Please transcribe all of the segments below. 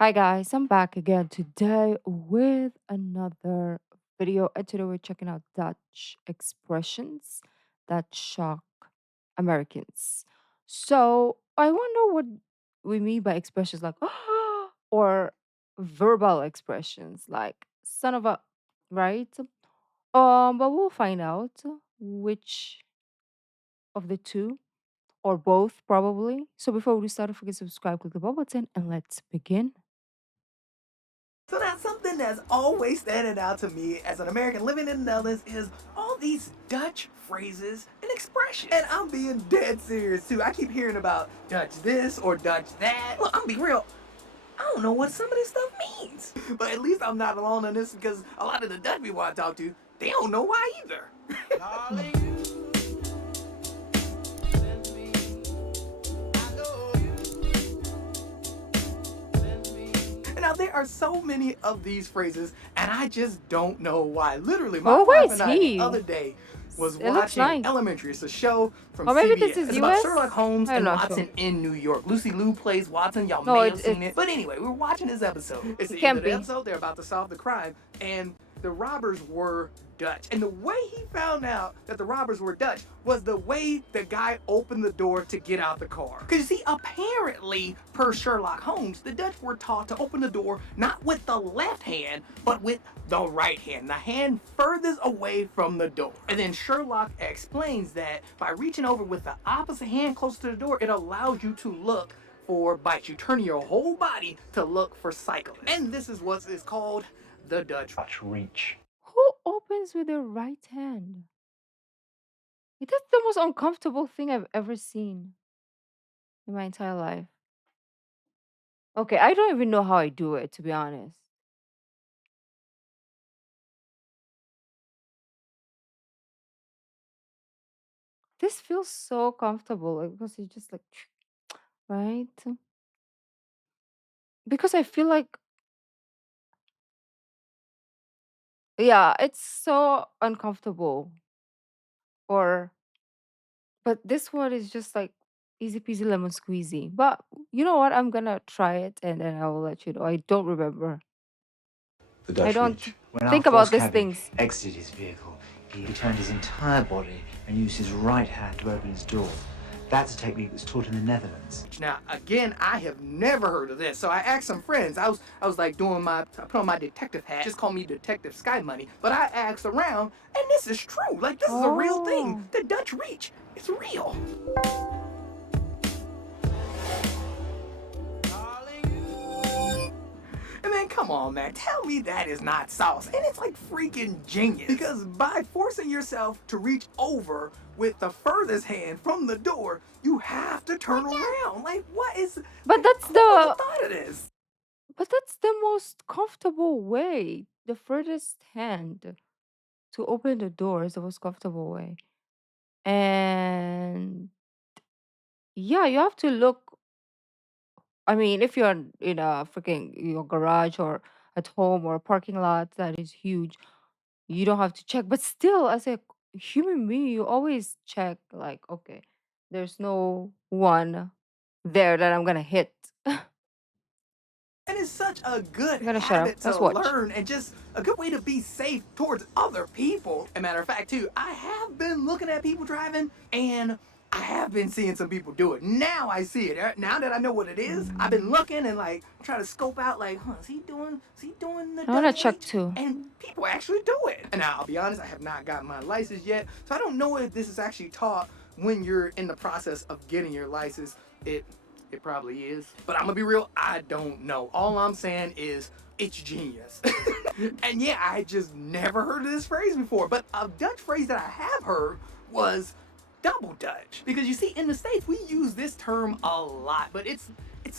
Hi guys, I'm back again today with another video. And today we're checking out Dutch expressions that shock Americans. So I wonder what we mean by expressions like or verbal expressions like son of a, right? But we'll find out which of the two or both probably. So before we start, don't forget to subscribe, click the bell button, and let's begin. So now something that's always standing out to me as an American living in the Netherlands is all these Dutch phrases and expressions. And I'm being dead serious too. I keep hearing about Dutch this or Dutch that. Look, I'm being real. I don't know what some of this stuff means. But at least I'm not alone on this because a lot of the Dutch people I talk to, they don't know why either. Darling, send me. I know send me. Now there are so many of these phrases, and I just don't know why. Literally, my Oh, where wife is and I the he? other day was It looks watching nice. Elementary. It's a show from Or maybe this CBS. is It's about US? Sherlock Holmes I'm and not sure. Watson in New York. Lucy Liu plays Watson. Y'all No, may have seen it. it's But anyway, we were watching this episode. It's it the end can't of the be. episode. They're about to solve the crime, and the robbers were Dutch. And the way he found out that the robbers were Dutch was the way the guy opened the door to get out the car. Because you see, apparently, per Sherlock Holmes, the Dutch were taught to open the door not with the left hand, but with the right hand, the hand furthest away from the door. And then Sherlock explains that by reaching over with the opposite hand close to the door, it allows you to look for bites. You turn your whole body to look for cyclists. And this is what is called the Dutch reach. Who opens with their right hand? That's the most uncomfortable thing I've ever seen in my entire life. Okay, I don't even know how I do it, to be honest. This feels so comfortable like, because it's just like, right? Because I feel like, yeah, it's so uncomfortable. Or, but this one is just like easy peasy lemon squeezy. But you know what? I'm gonna try it and then I will let you know. I don't remember. The I Dutch don't reach. When our think force about these cabbie things. exited his vehicle, he turned his entire body and used his right hand to open his door. That's a technique that's taught in the Netherlands. Now, again, I have never heard of this. So I asked some friends. I was like doing I put on my detective hat. Just call me Detective Sky Money. But I asked around, and this is true. Like, this is a real thing. Oh. The Dutch reach. It's real. And then come on, man, tell me that is not sauce. And it's like freaking genius. Because by forcing yourself to reach over with the furthest hand from the door, you have to turn around. Like, what is. But that's Who would have the thought of this? but that's the most comfortable way. The furthest hand to open the door is the most comfortable way. And yeah, you have to look. I mean, if you're in a freaking your garage or at home or a parking lot that is huge, you don't have to check. But still, as a human being, you always check, like, okay, there's no one there that I'm gonna hit. I'm And it's such a good gonna shut up. habit to Let's watch. learn and just a good way to be safe towards other people. As a matter of fact, too, I have been looking at people driving and I have been seeing some people do it. Now I see it. Now that I know what it is, I've been looking and like trying to scope out like, is he doing the I wanna Dutch check reach? too. And people actually do it. And now I'll be honest, I have not gotten my license yet. So I don't know if this is actually taught when you're in the process of getting your license. It probably is. But I'm gonna be real, I don't know. All I'm saying is it's genius. And yeah, I just never heard of this phrase before. But a Dutch phrase that I have heard was double Dutch. Because you see, in the States, we use this term a lot, but it's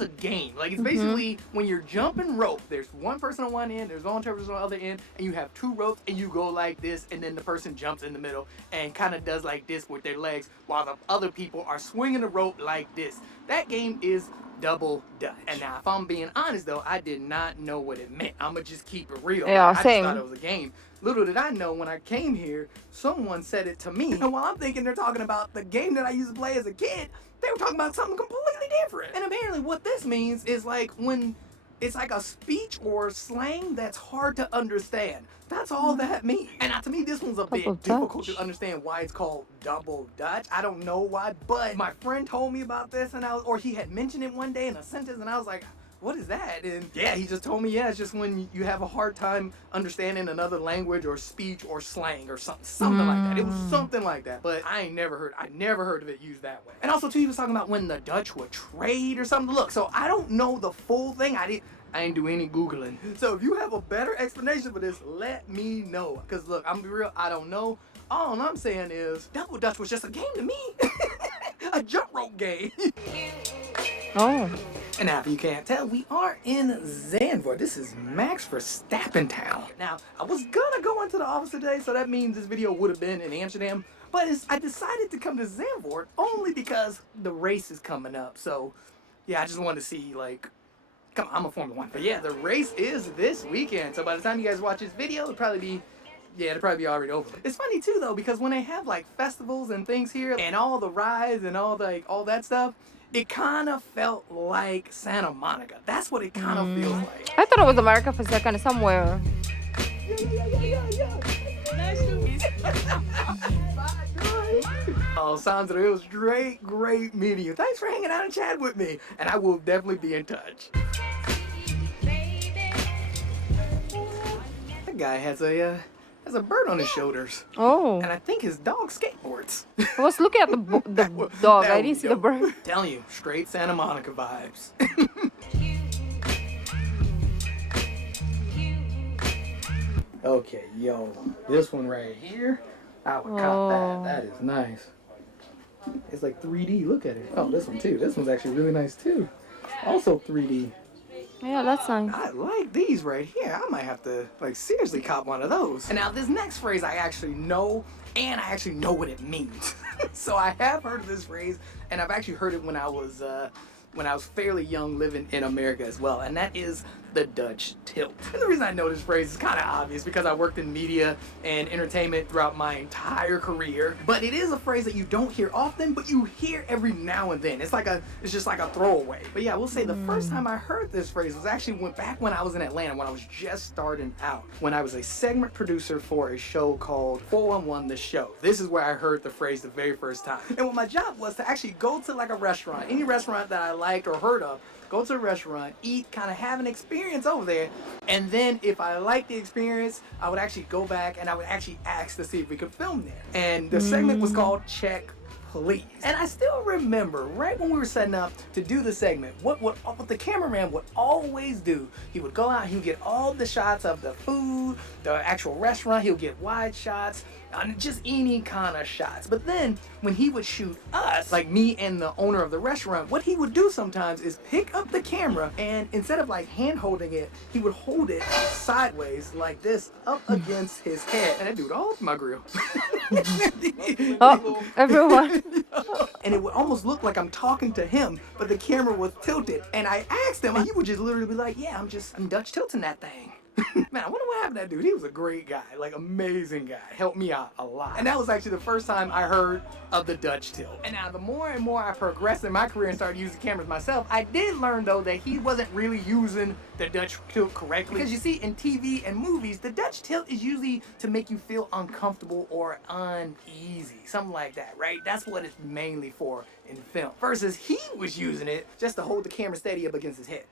a game. Like, it's Mm-hmm. basically when you're jumping rope, there's one person on one end, there's one person on the other end, and you have two ropes, and you go like this, and then the person jumps in the middle and kind of does like this with their legs, while the other people are swinging the rope like this. That game is double Dutch. And now, if I'm being honest, though, I did not know what it meant. I'm gonna just keep it real. Yeah, I just thought same. it was a game. Little did I know when I came here, someone said it to me. And while I'm thinking they're talking about the game that I used to play as a kid, they were talking about something completely different. And apparently what this means is like when It's like a speech or slang that's hard to understand. That's all that means. And to me, this one's a Double bit difficult Dutch. to understand why it's called double Dutch. I don't know why, but my friend told me about this, and or he had mentioned it one day in a sentence, and I was like, what is that? And yeah, he just told me, yeah, it's just when you have a hard time understanding another language or speech or slang or something like that. It was something like that, but I never heard of it used that way. And also too, he was talking about when the Dutch would trade or something. Look, so I don't know the full thing. I ain't do any Googling. So if you have a better explanation for this, let me know. Cause look, I'm gonna be real, I don't know. All I'm saying is double Dutch was just a game to me. A jump rope game. Oh. And now, if you can't tell, we are in Zandvoort. This is Max Verstappen town. Now, I was gonna go into the office today, so that means this video would have been in Amsterdam. But I decided to come to Zandvoort only because the race is coming up. So, yeah, I just wanted to see, like, come on, I'm a Formula 1. But yeah, the race is this weekend. So by the time you guys watch this video, it'll probably be already over. It's funny too though, because when they have like festivals and things here and all the rides and all that stuff, it kind of felt like Santa Monica. That's what it kind of feels like. I thought it was America for a second, somewhere. Oh, Sandra, it was great meeting you. Thanks for hanging out and chatting with me. And I will definitely be in touch. That guy has a bird on his shoulders. Oh. And I think his dog skateboards. I was looking at the dog. I didn't see the bird. Telling you, straight Santa Monica vibes. Okay, yo, this one right here, I would cop that. That is nice. It's like 3D. Look at it. Oh, this one too. This one's actually really nice too. Also 3D. Yeah, that's nice. I like these right here. I might have to like seriously cop one of those. And now this next phrase I actually know, and I actually know what it means. So I have heard of this phrase, and I've actually heard it when I was fairly young living in America as well, and that is the Dutch tilt. And the reason I know this phrase is kind of obvious because I worked in media and entertainment throughout my entire career, but it is a phrase that you don't hear often, but you hear every now and then. It's just like a throwaway. But yeah, I will say the first time I heard this phrase was actually back when I was in Atlanta, when I was just starting out, when I was a segment producer for a show called 411 The Show. This is where I heard the phrase the very first time. And what my job was to actually go to like a restaurant, any restaurant that I liked or heard of, go to a restaurant, eat, kind of have an experience over there, and then if I liked the experience, I would actually go back and I would actually ask to see if we could film there. And the segment was called Check Please. And I still remember right when we were setting up to do the segment, what the cameraman would always do, he would go out, he would get all the shots of the food, the actual restaurant, he would get wide shots, and just any kind of shots. But then when he would shoot us, like me and the owner of the restaurant, what he would do sometimes is pick up the camera and instead of like hand holding it, he would hold it sideways like this up against his head. And that dude all over my grill. Oh, everyone. And it would almost look like I'm talking to him, but the camera was tilted. And I asked him, and he would just literally be like, yeah, I'm Dutch tilting that thing. Man, I wonder what happened to that dude. He was a great guy, like amazing guy. Helped me out a lot. And that was actually the first time I heard of the Dutch tilt. And now the more and more I progressed in my career and started using cameras myself, I did learn though that he wasn't really using the Dutch tilt correctly. Because you see in TV and movies, the Dutch tilt is usually to make you feel uncomfortable or uneasy. Something like that, right? That's what it's mainly for in film. Versus he was using it just to hold the camera steady up against his head.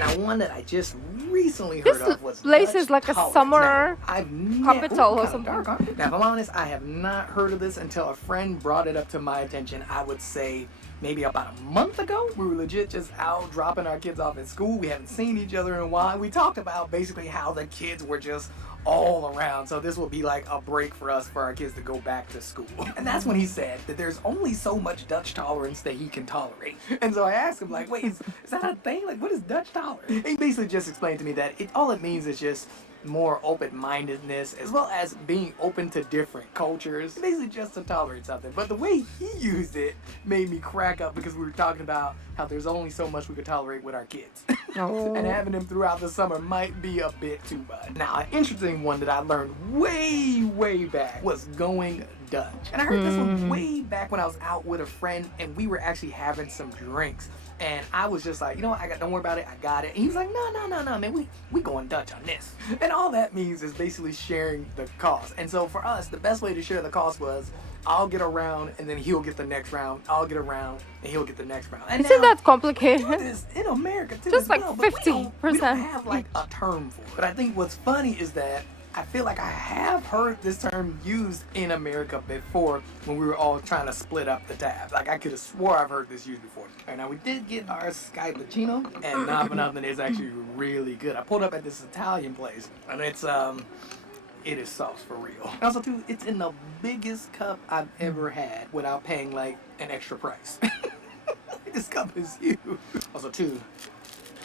And one that I just recently heard of was place Dutch is like a tolerance. summer Now, capital or something. Now, if I'm honest, I have not heard of this until a friend brought it up to my attention. I would say maybe about a month ago. We were legit just out dropping our kids off at school. We haven't seen each other in a while. We talked about basically how the kids were just all around. So this will be like a break for us for our kids to go back to school. And that's when he said that there's only so much Dutch tolerance that he can tolerate. And so I asked him like, wait, is that a thing? Like, what is Dutch tolerance? And he basically just explained to me that all it means is just more open-mindedness, as well as being open to different cultures, basically just to tolerate something. But the way he used it made me crack up, because we were talking about how there's only so much we could tolerate with our kids. And having them throughout the summer might be a bit too much. Now, an interesting one that I learned way back was going Dutch. And I heard this one way back when I was out with a friend and we were actually having some drinks. And I was just like, you know what, don't worry about it, I got it. And he was like, no, man, we going Dutch on this. And all that means is basically sharing the cost. And so for us, the best way to share the cost was, I'll get a round and then he'll get the next round. I'll get a round and he'll get the next round. And Isn't that we complicated? do this in America too. Just as like well, but 50%. we don't have like a term for it. But I think what's funny is that I feel like I have heard this term used in America before when we were all trying to split up the tab. Like I could have swore I've heard this used before. All right, now we did get our Sky Pacino, and not for nothing, it's actually really good. I pulled up at this Italian place, and it is sauce for real. And also too, it's in the biggest cup I've ever had without paying like an extra price. This cup is huge. Also too,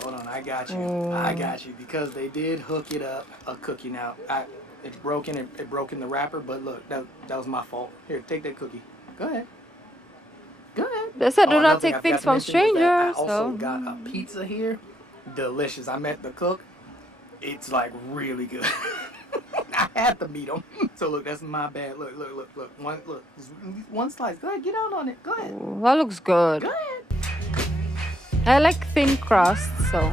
hold on, I got you, because they did hook it up a cookie. Now, it broke in the wrapper, but look, that was my fault. Here, take that cookie. Go ahead. They said do another not thing take I forgot things to from mention was that strangers. I also So got a pizza here. Delicious. I met the cook. It's like really good. I had to meet him. So look, that's my bad. Look. One slice. Go ahead, get out on it. Go ahead. that looks good. Go ahead. I like thin crust, so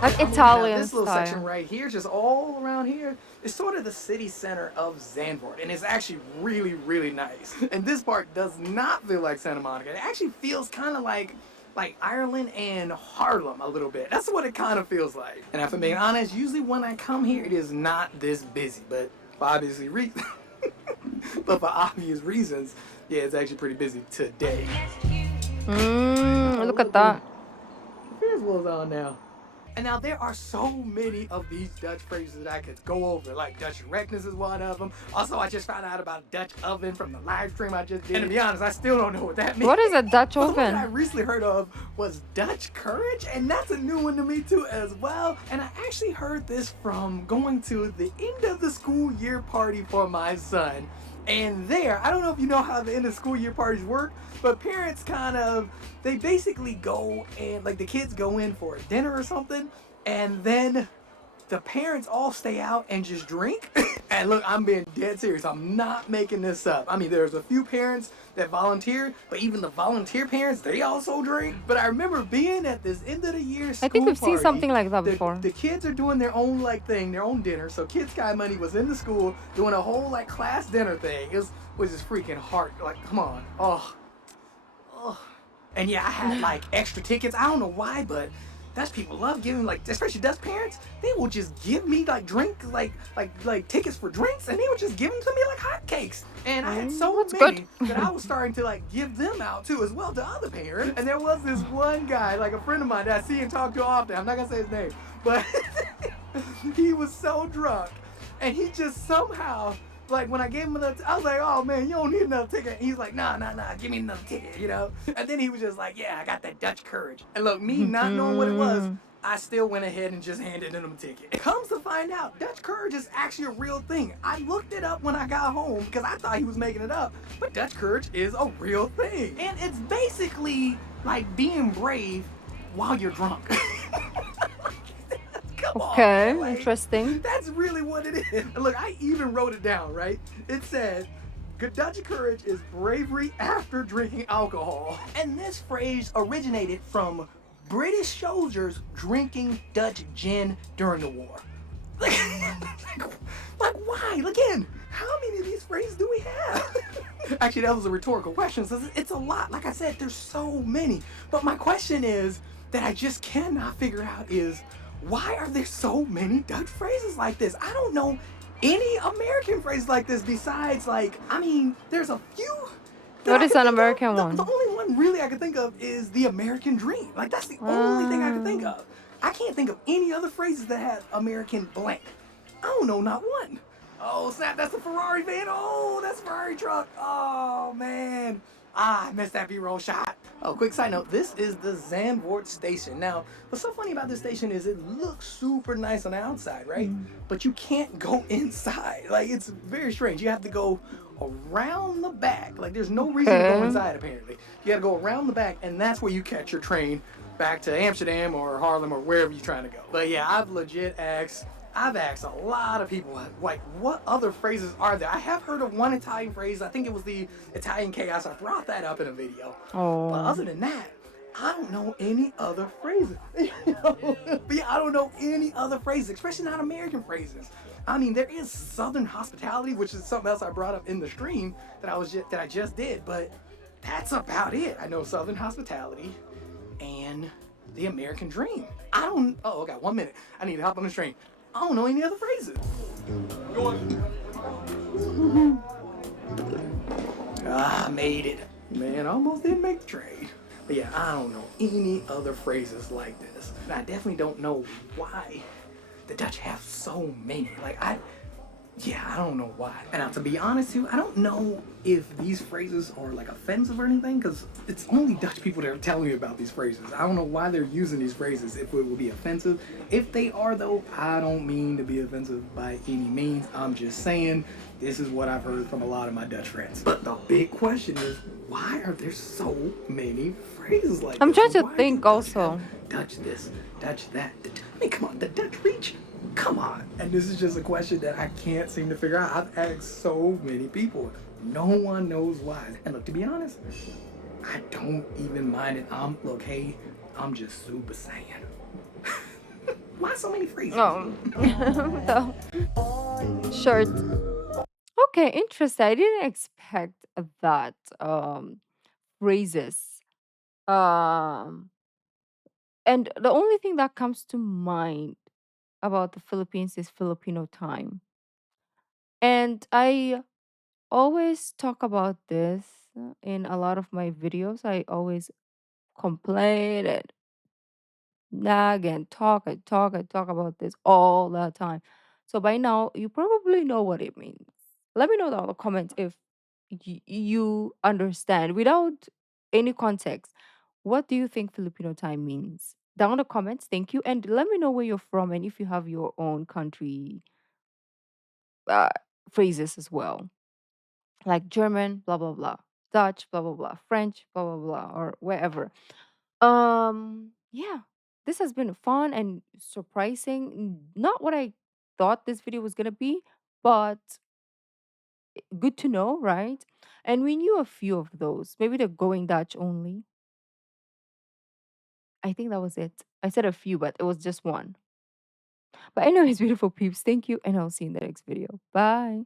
like Now, Italian this little section style. right here, just all around here, is sort of the city center of Zandvoort, and it's actually really nice. And this part does not feel like Santa Monica. It actually feels kind of like Ireland and Harlem a little bit. That's what it kind of feels like. And if I'm being honest, usually when I come here, it is not this busy, but for obviously reasons. But for obvious reasons, yeah, it's actually pretty busy today. Look at that. Here's what's on now. And now there are so many of these Dutch phrases that I could go over, like Dutch erectness is one of them. Also, I just found out about Dutch oven from the live stream I just did. And to be honest, I still don't know what that means. What is a Dutch But the one that I oven? recently heard of was Dutch courage, and that's a new one to me too as well. And I actually heard this from going to the end of the school year party for my son. And there, I don't know if you know how the end of school year parties work, but parents they basically go and like the kids go in for a dinner or something, and then the parents all stay out and just drink. And look, I'm being dead serious. I'm not making this up. I mean, there's a few parents that volunteer, but even the volunteer parents, they also drink. But I remember being at this end of the year school I think we've seen party. something like that before. The kids are doing their own thing, their own dinner. So Kids Sky Money was in the school doing a whole class dinner thing. It was just freaking heart. Like, come on. Oh. And yeah, I had extra tickets. I don't know why, but Dutch people love giving especially Dutch parents. They will just give me drinks, tickets for drinks, and they would just give them to me like hotcakes. And I had so That's many good. that I was starting to give them out too as well to other parents. And there was this one guy, a friend of mine that I see and talk to often. I'm not gonna say his name, but he was so drunk, and he just somehow. When I gave him another, I was like, oh man, you don't need another ticket. He's like, nah, give me another ticket, And then he was just like, yeah, I got that Dutch courage. And look, me not knowing what it was, I still went ahead and just handed him a ticket. It comes to find out, Dutch courage is actually a real thing. I looked it up when I got home because I thought he was making it up. But Dutch courage is a real thing. And it's basically like being brave while you're drunk. Come Okay, on, man, interesting. That's really what it is. And look, I even wrote it down, right? It said, Dutch courage is bravery after drinking alcohol. And this phrase originated from British soldiers drinking Dutch gin during the war. Like why? Again, how many of these phrases do we have? Actually, that was a rhetorical question. So it's a lot. Like I said, there's so many. But my question is that I just cannot figure out is, why are there so many Dutch phrases like this? I don't know any American phrases like this besides there's a few. What is an American one? The only one really I can think of is the American dream. That's the only thing I can think of. I can't think of any other phrases that have American blank. I don't know, not one. Oh snap, that's a Ferrari van. Oh, that's a Ferrari truck. Oh man. I missed that B-roll shot. Oh, quick side note, this is the Zandvoort station. Now, what's so funny about this station is it looks super nice on the outside, right? Mm. But you can't go inside. Like, it's very strange. You have to go around the back. Like, there's no reason to go Okay. inside, apparently. You gotta go around the back, and that's where you catch your train back to Amsterdam or Harlem or wherever you're trying to go. But yeah, I've asked a lot of people, like, what other phrases are there? I have heard of one Italian phrase. I think it was the Italian chaos. I brought that up in a video. But Oh. other than that, I don't know any other phrases. But yeah, I don't know any other phrases, especially not American phrases. I mean, there is Southern hospitality, which is something else I brought up in the stream that I just did, but that's about it. I know Southern hospitality and the American dream. I don't. Oh, okay. 1 minute. I need to hop on the train. I don't know any other phrases. Ah, I made it. Man, I almost didn't make the trade. But yeah, I don't know any other phrases like this. And I definitely don't know why the Dutch have so many. Yeah, I don't know why. And now, to be honest, too, I don't know if these phrases are like offensive or anything, because it's only Dutch people that are telling me about these phrases. I don't know why they're using these phrases if it will be offensive. If they are, though, I don't mean to be offensive by any means. I'm just saying this is what I've heard from a lot of my Dutch friends. But the big question is, why are there so many phrases like I'm this? trying to Why do think Dutch have also. Dutch this, Dutch that? I mean, come on, the Dutch reach. Come on. And this is just a question that I can't seem to figure out. I've asked so many people. No one knows why. And look, to be honest, I don't even mind it. Look, hey, I'm just super saiyan. Why so many phrases? Oh. So, short. Okay, interesting. I didn't expect that phrases. Um and the only thing that comes to mind about the Philippines is Filipino time. And I always talk about this in a lot of my videos. I always complain and nag and talk about this all the time. So by now, you probably know what it means. Let me know down in the comments if you understand without any context. What do you think Filipino time means? Down in the comments, thank you. And let me know where you're from and if you have your own country uh, phrases as well, like German, blah blah blah, Dutch, blah blah blah, French, blah blah blah, or wherever. Yeah, this has been fun and surprising. Not what I thought this video was gonna be, but good to know, right? And we knew a few of those. Maybe the going Dutch only. I think that was it. I said a few, but it was just one. But anyways, beautiful peeps, thank you, and I'll see you in the next video. Bye.